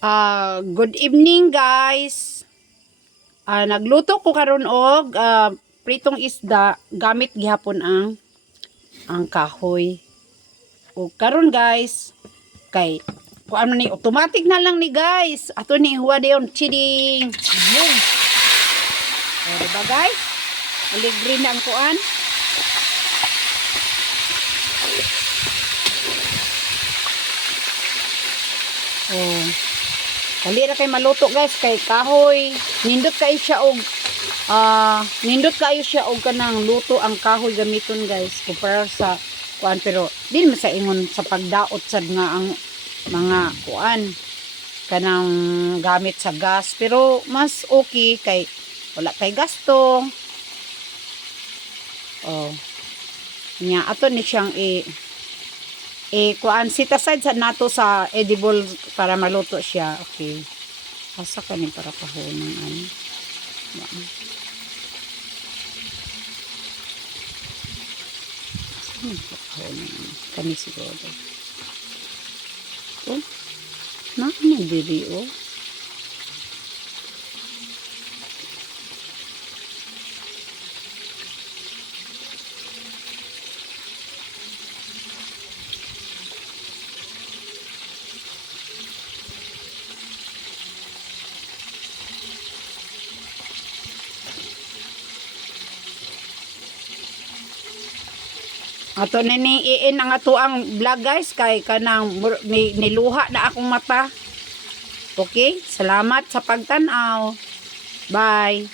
Good evening guys. Nagluto ko karon og pritong isda gamit gihapon ang kahoy. O karon guys, kay kung ano ni automatic na lang ni guys. Ato ni huwa dayon chiding. Boom. O diba guys? Aligre na ang kuan. Oh. Dali ra kay maluto guys kay kahoy. Nindot kayo siya og kanang luto ang kahoy gamiton guys kumpara sa kuan, pero din man sa ingon sa pagdaot sad nga ang mga kuan kanang gamit sa gas, pero mas okay kay wala kay gasto. Oh. Nya ato ni siyang kuan sit aside sa nato sa edible para maluto siya. Okay. Asa kani para pahunan ani. Kani siguro. Oh. Na diri oh. Ato na ni iin ang ato ang vlog guys kay kanang niluha na akong mata. Okay, salamat sa pagtanaw. Bye.